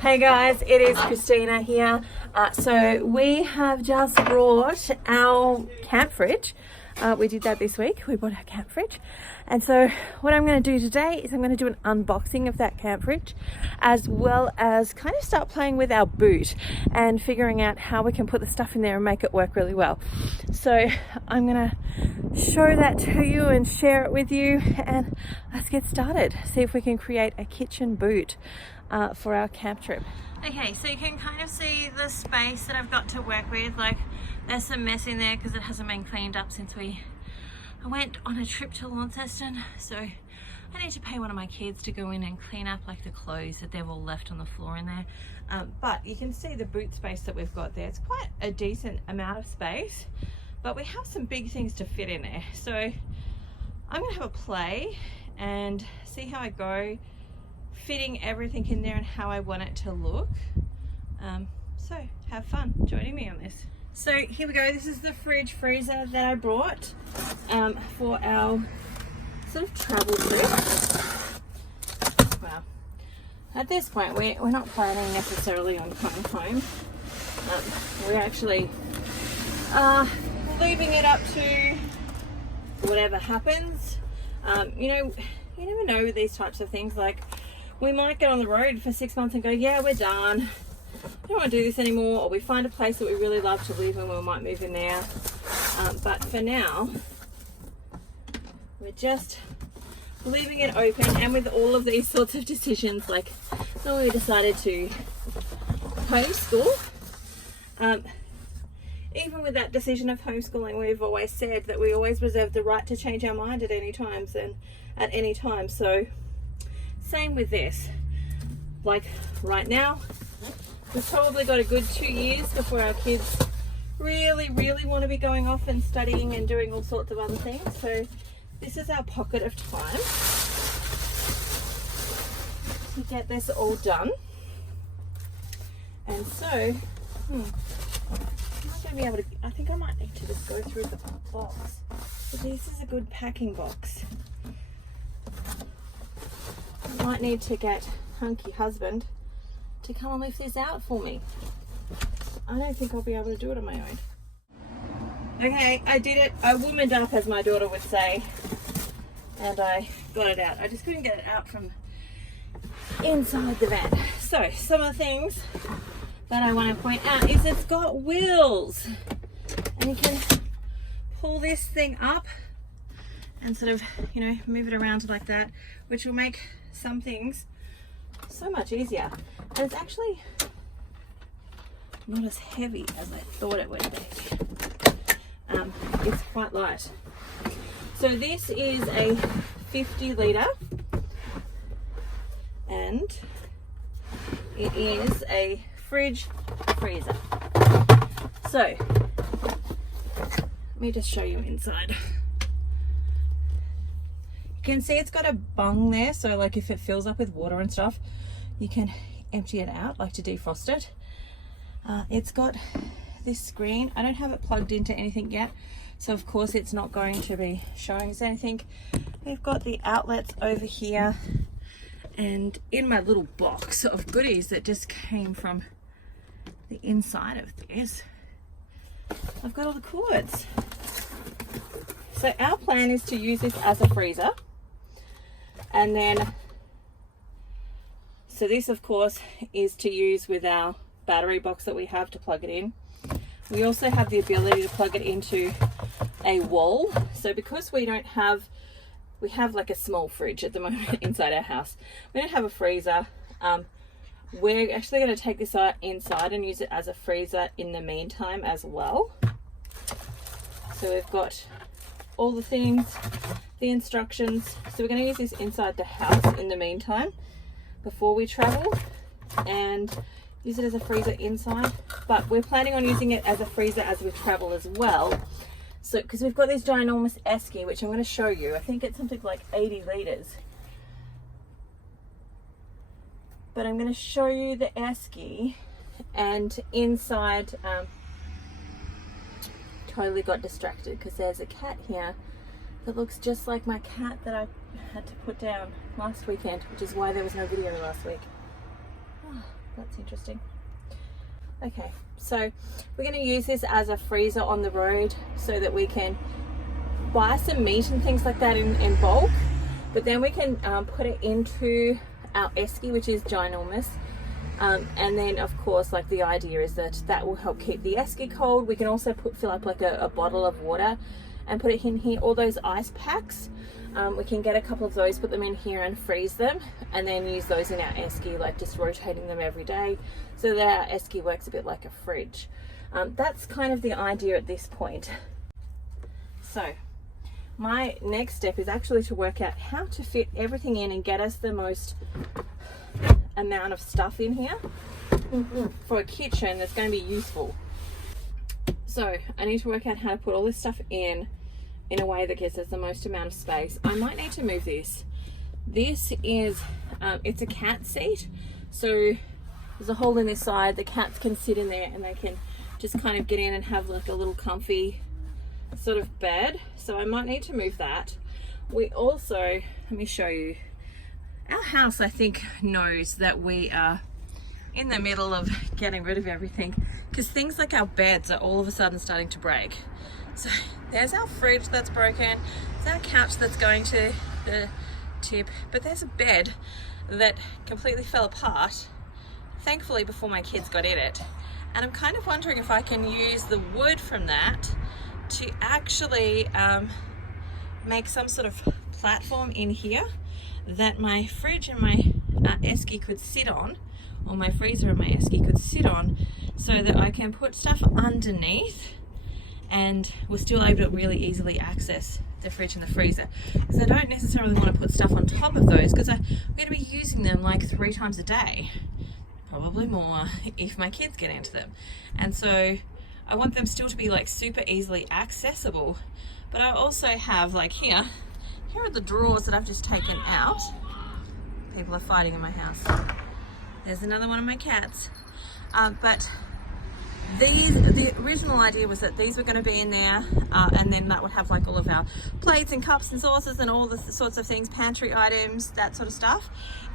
Hey guys, it is Christina here. So we have just brought our camp fridge. We did that this week. We bought our camp fridge. And so what I'm going to do today is I'm going to do an unboxing of that camp fridge, as well as kind of start playing with our boot and figuring out how we can put the stuff in there and make it work really well. So I'm going to show that to you and share it with you, and let's get started. See if we can create a kitchen boot for our camp trip. Okay, so you can kind of see the space that I've got to work with. Like, there's some mess in there because it hasn't been cleaned up since I went on a trip to Launceston. So I need to pay one of my kids to go in and clean up like the clothes that they've all left on the floor in there. But you can see the boot space that we've got there. It's quite a decent amount of space, but we have some big things to fit in there. So I'm gonna have a play and see how I go fitting everything in there and how I want it to look. So have fun joining me on this. So here we go. This is the fridge freezer that I brought for our sort of travel trip. Well, at this point we're not planning necessarily on coming home. We're actually leaving it up to whatever happens. You know, you never know with these types of things. Like, we might get on the road for 6 months and go, yeah, we're done, I don't want to do this anymore, or we find a place that we really love to live in, we might move in there. But for now, we're just leaving it open. And with all of these sorts of decisions, like when we decided to homeschool, even with that decision of homeschooling, we've always said that we always reserve the right to change our mind at any times and at any time. So same with this. Like right now, we've probably got a good 2 years before our kids really want to be going off and studying and doing all sorts of other things. So this is our pocket of time to get this all done. And so, I'm not going to be able to, I think I might need to just go through the box. So this is a good packing box. I might need to get hunky husband to come and lift this out for me. I don't think I'll be able to do it on my own. Okay, I did it. I womaned up, as my daughter would say, and I got it out. I just couldn't get it out from inside the van. So some of the things that I want to point out is it's got wheels, and you can pull this thing up and sort of, you know, move it around like that, which will make some things so much easier. And it's actually not as heavy as I thought it would be. It's quite light. So this is a 50 litre, and it is a fridge freezer. So let me just show you inside. You can see it's got a bung there, so like if it fills up with water and stuff, you can empty it out, like to defrost it. It's got this screen. I don't have it plugged into anything yet, so of course it's not going to be showing us anything. We've got the outlets over here, and in my little box of goodies that just came from the inside of this, I've got all the cords. So our plan is to use this as a freezer. And then, so this of course is to use with our battery box that we have to plug it in. We also have the ability to plug it into a wall. So because we have like a small fridge at the moment inside our house, we don't have a freezer. We're actually going to take this inside and use it as a freezer in the meantime as well. So we've got all the things, the instructions. So we're going to use this inside the house in the meantime before we travel, and use it as a freezer inside. But we're planning on using it as a freezer as we travel as well. So because we've got this ginormous esky, which I'm going to show you. I think it's something like 80 litres. But I'm going to show you the esky, and inside totally got distracted because there's a cat here that looks just like my cat that I had to put down last weekend, which is why there was no video last week. That's interesting. Okay, so we're going to use this as a freezer on the road so that we can buy some meat and things like that in bulk, but then we can put it into our esky, which is ginormous. And then of course, like, the idea is that that will help keep the esky cold. We can also fill up like a bottle of water and put it in here. All those ice packs, we can get a couple of those, put them in here and freeze them, and then use those in our esky, like just rotating them every day so that our esky works a bit like a fridge. That's kind of the idea at this point. So my next step is actually to work out how to fit everything in and get us the most amount of stuff in here for a kitchen that's going to be useful. So I need to work out how to put all this stuff in a way that gives us the most amount of space. I might need to move this. This is, it's a cat seat. So there's a hole in this side. The cats can sit in there and they can just kind of get in and have like a little comfy sort of bed. So I might need to move that. We also, let me show you. Our house, I think, knows that we are in the middle of getting rid of everything, because things like our beds are all of a sudden starting to break. So there's our fridge that's broken, there's our couch that's going to the tip, but there's a bed that completely fell apart, thankfully before my kids got in it. And I'm kind of wondering if I can use the wood from that to actually make some sort of platform in here that my fridge and my esky could sit on, or my freezer and my esky could sit on, so that I can put stuff underneath and we're still able to really easily access the fridge and the freezer. Because I don't necessarily want to put stuff on top of those, because I'm going to be using them like 3 times a day, probably more if my kids get into them. And so I want them still to be like super easily accessible. But I also have, like, here are the drawers that I've just taken out. People are fighting in my house. There's another one of my cats. But the original idea was that these were going to be in there, and then that would have like all of our plates and cups and saucers and all the sorts of things, pantry items, that sort of stuff.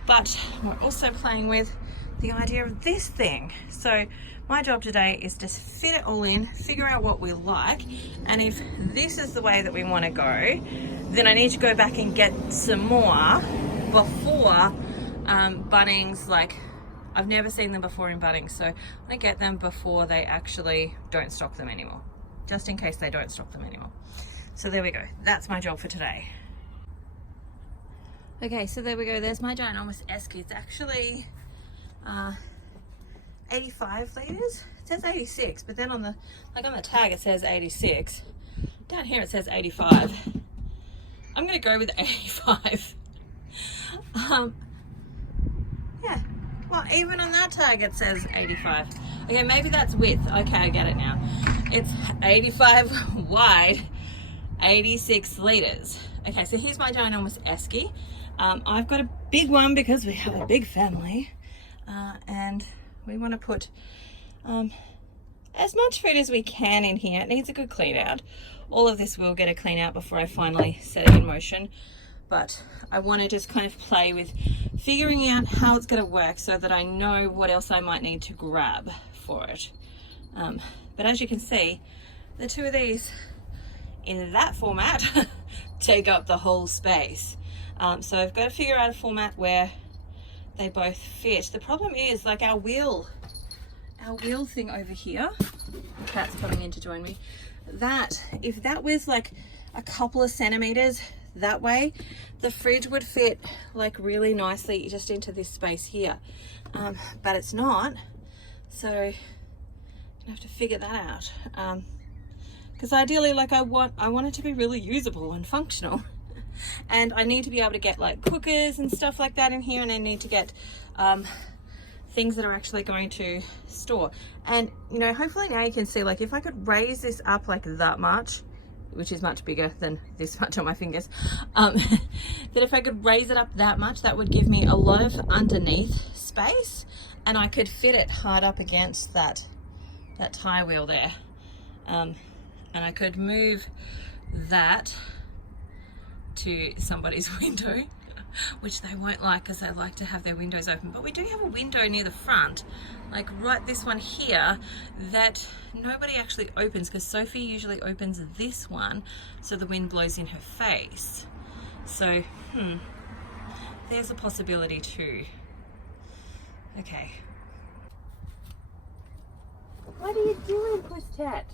But we're also playing with the idea of this thing. So my job today is to fit it all in, figure out what we like, and if this is the way that we want to go, then I need to go back and get some more before Bunnings. Like, I've never seen them before in Bunnings, so I'm gonna get them before they actually don't stock them anymore, just in case they don't stock them anymore. So there we go, that's my job for today. Okay, so there we go, there's my ginormous esky. It's actually 85 litres. It says 86, but then on the tag it says 86. Down here it says 85. I'm gonna go with 85. Yeah, well, even on that tag it says 85. Okay, maybe that's width. Okay, I get it now. It's 85 wide, 86 litres. Okay, so here's my ginormous esky. I've got a big one because we have a big family, and we want to put as much food as we can in here. It needs a good clean out. All of this will get a clean out before I finally set it in motion, but I want to just kind of play with figuring out how it's going to work so that I know what else I might need to grab for it. But as you can see, the two of these in that format take up the whole space. So I've got to figure out a format where they both fit. The problem is, like, our wheel thing over here, the cat's coming in to join me, that if that was like a couple of centimeters that way, the fridge would fit like really nicely just into this space here, but it's not. So I'm gonna have to figure that out, because ideally, like, I want it to be really usable and functional. And I need to be able to get like cookers and stuff like that in here, and I need to get things that are actually going to store. And, you know, hopefully now you can see, like, if I could raise this up like that much, which is much bigger than this much on my fingers, that if I could raise it up that much, that would give me a lot of underneath space, and I could fit it hard up against that tie wheel there, and I could move that to somebody's window. which they won't like because they like to have their windows open. But we do have a window near the front, like right this one here, that nobody actually opens because Sophie usually opens this one so the wind blows in her face. So, there's a possibility too. Okay. What are you doing, Pussycat?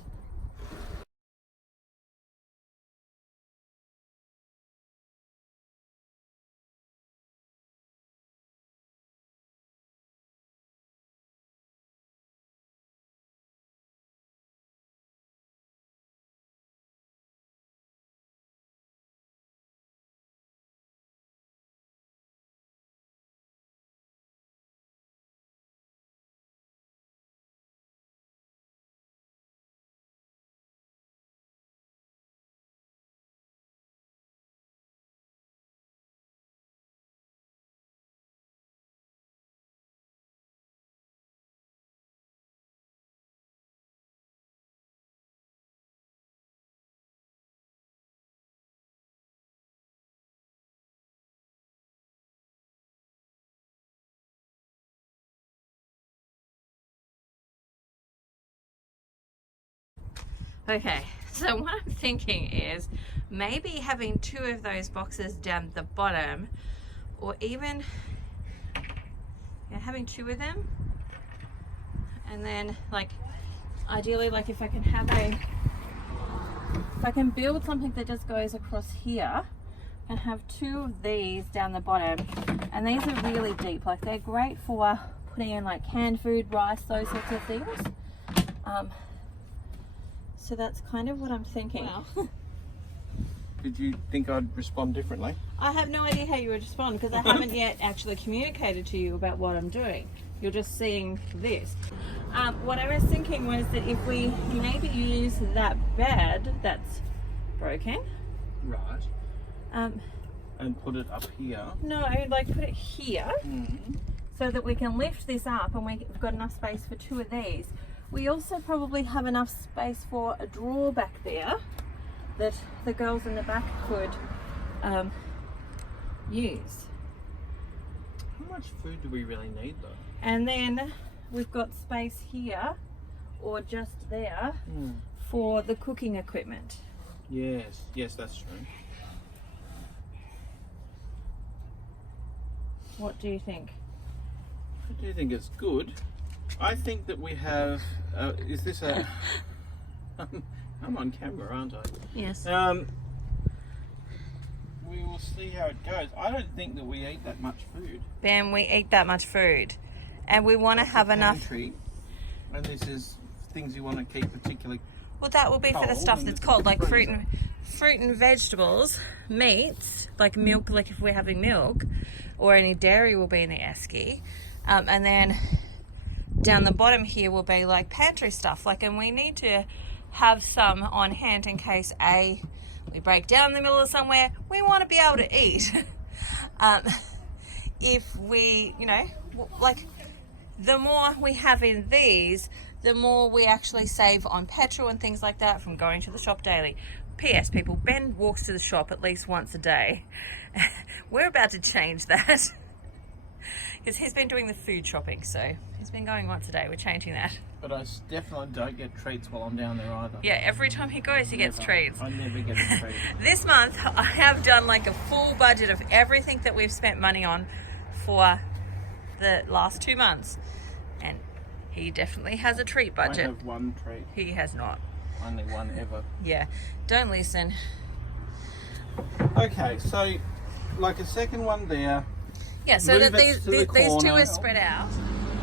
Okay, so what I'm thinking is maybe having 2 of those boxes down the bottom, or even having 2 of them, and then like ideally, like if I can build something that just goes across here and have 2 of these down the bottom, and these are really deep, like they're great for putting in like canned food, rice, those sorts of things. So that's kind of what I'm thinking. Wow. Did you think I'd respond differently? I have no idea how you would respond because I haven't yet actually communicated to you about what I'm doing. You're just seeing this. What I was thinking was that if we maybe use that bed that's broken. Right. And put it up here. No, like put it here so that we can lift this up and we've got enough space for 2 of these. We also probably have enough space for a drawer back there that the girls in the back could use. How much food do we really need though? And then we've got space here or just there for the cooking equipment. Yes, that's true. What do you think? I do think it's good. I think that we have, is this a, I'm on camera, aren't I? Yes. We will see how it goes. I don't think that we eat that much food. Ben, we eat that much food. And we want to have enough. Pantry, and this is things you want to keep particularly. Well, that will be for the stuff that's cold, like fruit and vegetables, meats, like milk, like if we're having milk, or any dairy will be in the esky. And then down the bottom here will be like pantry stuff, like, and we need to have some on hand in case we break down in the middle of somewhere. We want to be able to eat. If we, like, the more we have in these, the more we actually save on petrol and things like that from going to the shop daily. P.S. people, Ben walks to the shop at least once a day. We're about to change that. Because he's been doing the food shopping, so he's been going once a day. We're changing that. But I definitely don't get treats while I'm down there either. Yeah, every time he goes, he gets treats. I never get a treat. This month, I have done like a full budget of everything that we've spent money on for the last 2 months. And he definitely has a treat budget. I have 1 treat. He has not. Only 1 ever. Yeah, don't listen. Okay, so like a second one there. Yeah, so that these 2 are spread out.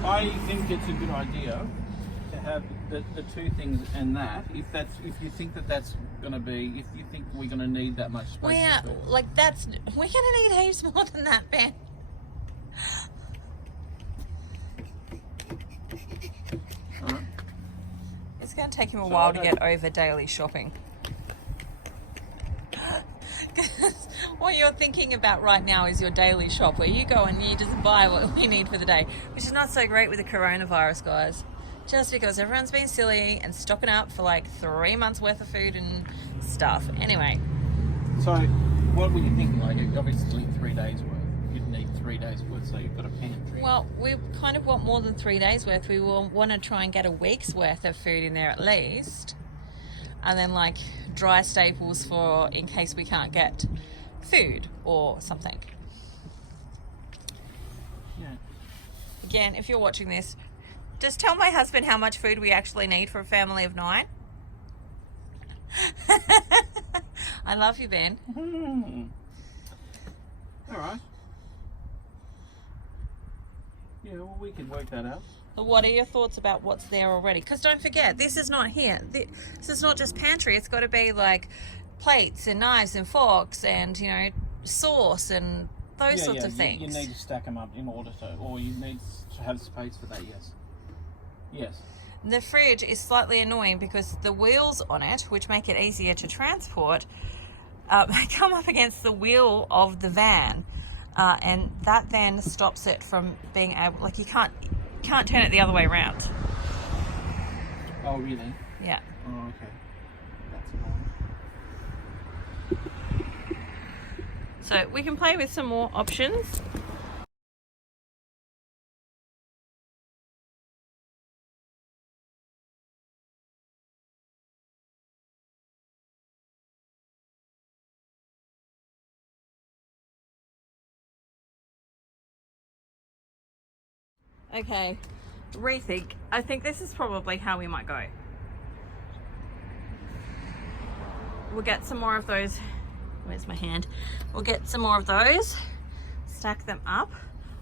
I think it's a good idea to have the 2 things and that. If you think that's going to be, if you think we're going to need that much space. We're going to need heaps more than that, Ben. It's going to take him a while to get over daily shopping. What you're thinking about right now is your daily shop, where you go and you just buy what we need for the day, which is not so great with the coronavirus, guys. Just because everyone's been silly and stocking up for like 3 months worth of food and stuff. Anyway. So, what were you thinking? Like, obviously 3 days worth. 3 days worth, so you've got a pantry. Well, we kind of want more than 3 days worth. We will want to try and get a week's worth of food in there at least. And then like dry staples for in case we can't get food or something. Yeah. Again, if you're watching this, just tell my husband how much food we actually need for a family of 9. I love you, Ben. All right. Yeah, well, we can work that out. What are your thoughts about what's there already? Because don't forget, this is not here. This is not just pantry. It's got to be like plates and knives and forks and, you know, sauce and those sorts of things. You need to stack them up in order to, or you need to have space for that, yes. Yes. The fridge is slightly annoying because the wheels on it, which make it easier to transport, come up against the wheel of the van. And that then stops it from being able, like you can't turn it the other way around. Oh, really? Yeah. Oh, okay. That's annoying. So we can play with some more options. Okay, rethink. I think this is probably how we might go. We'll get some more of those. Where's my hand? We'll get some more of those, stack them up.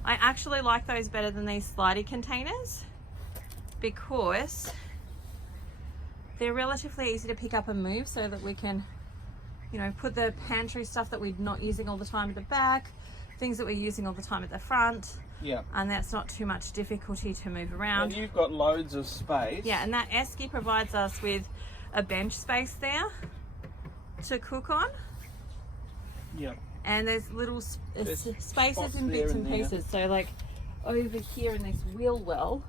I actually like those better than these slidey containers because they're relatively easy to pick up and move so that we can, you know, put the pantry stuff that we're not using all the time at the back, things that we're using all the time at the front. Yeah. And that's not too much difficulty to move around. And you've got loads of space. Yeah, and that esky provides us with a bench space there to cook on. Yeah. And there's little spaces spots and there bits and and there. pieces. So like over here in this wheel well,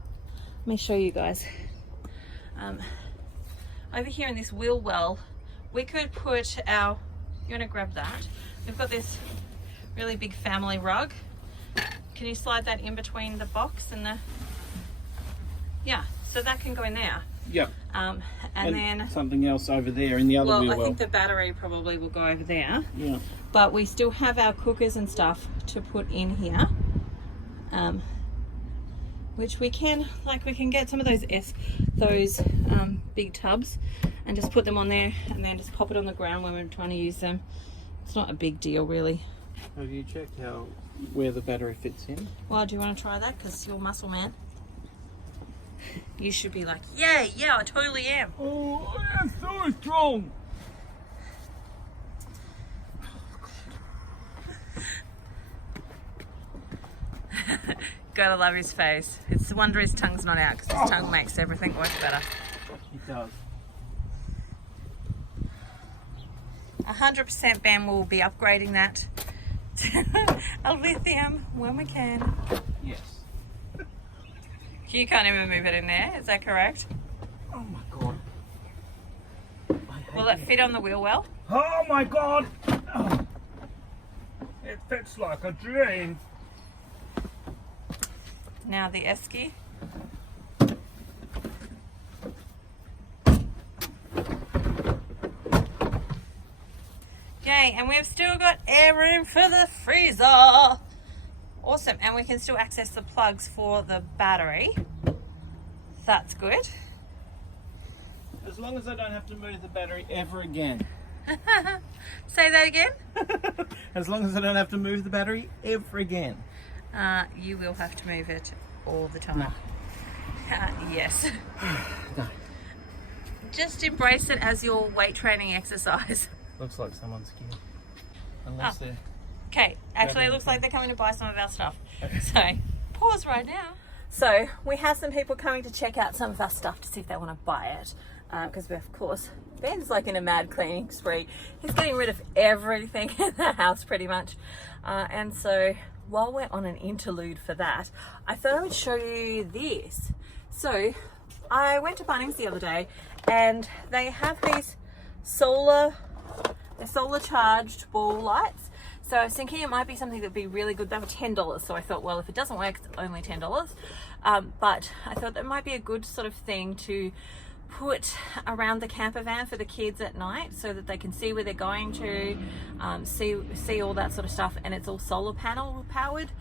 let me show you guys. Over here in this wheel well, we could put our, you want to grab that? We've got this really big family rug. Can you slide that in between the box and the, yeah, so that can go in there. Yeah. And then something else over there in the other wheel well. I well. think the battery probably will go over there. Yeah. But we still have our cookers and stuff to put in here, which we can, like, we can get some of those big tubs and just put them on there and then just pop it on the ground when we're trying to use them. It's not a big deal really. Have you checked where the battery fits in? Well, do you want to try that? Because you're muscle man. You should be like, yeah, I totally am. Oh, I'm so strong. Gotta love his face. It's a wonder his tongue's not out because his tongue makes everything work better. It does. 100% Ben will be upgrading that to a lithium when we can. Yes. You can't even move it in there, is that correct? Oh my god. Will it fit on the wheel well? Oh my god! Oh. It fits like a dream. Now the esky. Yay, and we've still got air room for the freezer. Awesome, and we can still access the plugs for the battery. That's good. As long as I don't have to move the battery ever again. Say that again? As long as I don't have to move the battery ever again. You will have to move it all the time. No. Yes. No. Just embrace it as your weight training exercise. Looks like someone's here. Unless they're... Okay, actually it looks like they're coming to buy some of our stuff. So, pause right now. So, we have some people coming to check out some of our stuff to see if they want to buy it. Because, of course, Ben's like in a mad cleaning spree. He's getting rid of everything in the house pretty much. And so, while we're on an interlude for that, I thought I would show you this. So, I went to Bunnings the other day and they have these solar charged ball lights. So I was thinking it might be something that'd be really good. They were $10, so I thought, well, if it doesn't work, it's only $10. But I thought that might be a good sort of thing to put around the camper van for the kids at night, so that they can see where they're going to, see all that sort of stuff. And it's all solar panel powered,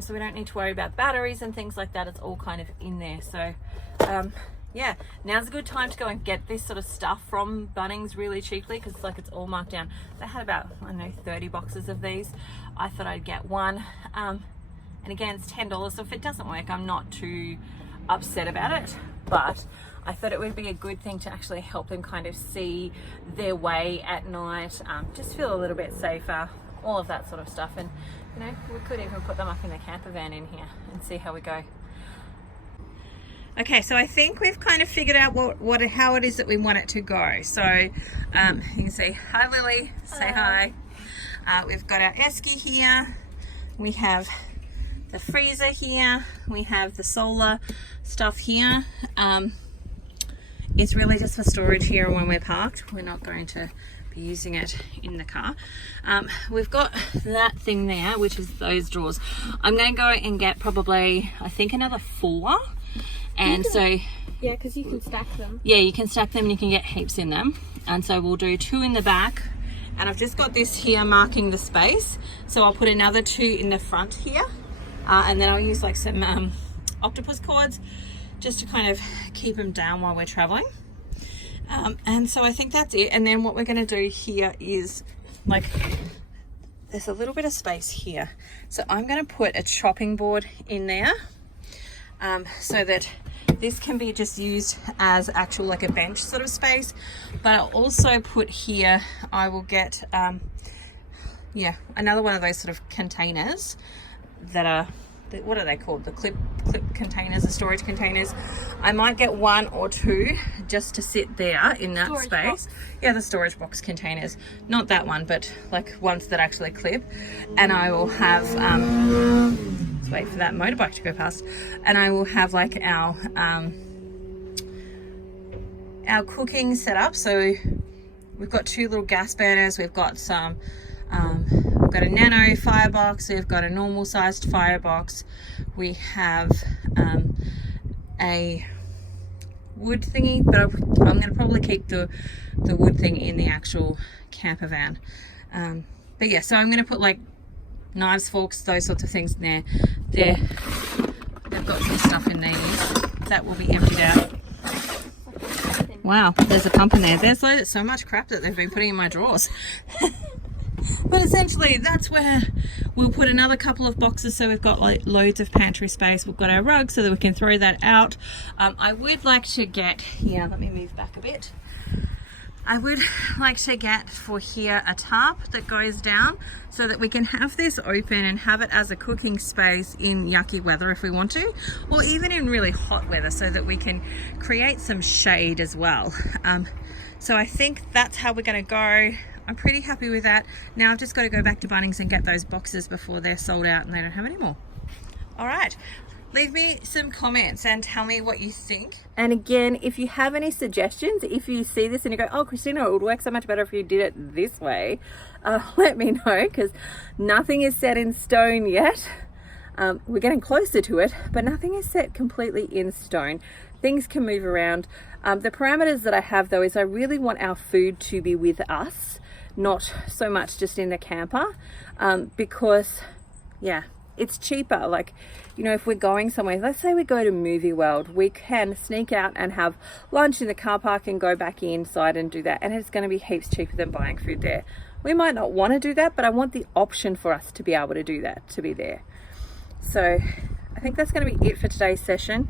so we don't need to worry about batteries and things like that. It's all kind of in there. So yeah, now's a good time to go and get this sort of stuff from Bunnings really cheaply, because it's all marked down. They had about, I don't know, 30 boxes of these. I thought I'd get one, and again, it's $10, so if it doesn't work, I'm not too upset about it. But I thought it would be a good thing to actually help them kind of see their way at night, just feel a little bit safer, all of that sort of stuff. And you know, we could even put them up in the camper van in here and see how we go. Okay, so I think we've kind of figured out how it is that we want it to go. So you can see, hi Lily, say hi. We've got our esky here, we have the freezer here, we have the solar stuff here. It's really just for storage here when we're parked. We're not going to be using it in the car. We've got that thing there, which is those drawers. I'm going to go and get probably, I think, another 4. And so yeah, because you can stack them. Yeah, you can stack them and you can get heaps in them. And so we'll do 2 in the back, and I've just got this here marking the space, so I'll put another 2 in the front here, and then I'll use like some octopus cords just to kind of keep them down while we're traveling. And so I think that's it. And then what we're going to do here is, like, there's a little bit of space here, so I'm going to put a chopping board in there, so that this can be just used as actual, like, a bench sort of space. But I'll also put here, I will get yeah, another one of those sort of containers that are, what are they called, the clip containers, the storage containers. I might get 1 or 2 just to sit there in that storage space box. Yeah, the storage box containers, not that one, but like ones that actually clip. And I will have let's wait for that motorbike to go past, and I will have like our cooking set up. So we've got 2 little gas burners, we've got some we've got a nano firebox, we've got a normal sized firebox, we have a wood thingy, but I'm going to probably keep the wood thing in the actual camper van. But yeah, so I'm going to put like knives, forks, those sorts of things in there. They've got some stuff in these that will be emptied out. Wow, there's a pump in there. There's so much crap that they've been putting in my drawers. But essentially that's where we'll put another couple of boxes, so we've got like loads of pantry space. We've got our rug so that we can throw that out. I would like to get here, let me move back a bit. I would like to get for here a tarp that goes down so that we can have this open and have it as a cooking space in yucky weather if we want to, or even in really hot weather, so that we can create some shade as well. So I think that's how we're going to go. I'm pretty happy with that. Now I've just got to go back to Bunnings and get those boxes before they're sold out and they don't have any more. All right, leave me some comments and tell me what you think. And again, if you have any suggestions, if you see this and you go, oh Christina, it would work so much better if you did it this way, let me know, because nothing is set in stone yet. We're getting closer to it, but nothing is set completely in stone. Things can move around. The parameters that I have though is I really want our food to be with us, not so much just in the camper, because yeah, it's cheaper. Like, you know, if we're going somewhere, let's say we go to Movie World, we can sneak out and have lunch in the car park and go back inside and do that, and it's going to be heaps cheaper than buying food there. We might not want to do that, but I want the option for us to be able to do that, to be there. So I think that's going to be it for today's session.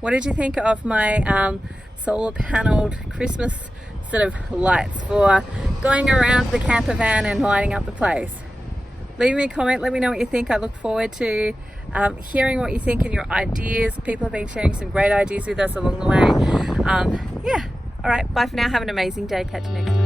What did you think of my solar paneled Christmas sort of lights for going around the camper van and lighting up the place? Leave me a comment, let me know what you think. I look forward to hearing what you think and your ideas. People have been sharing some great ideas with us along the way. Yeah, all right, bye for now. Have an amazing day. Catch you next time.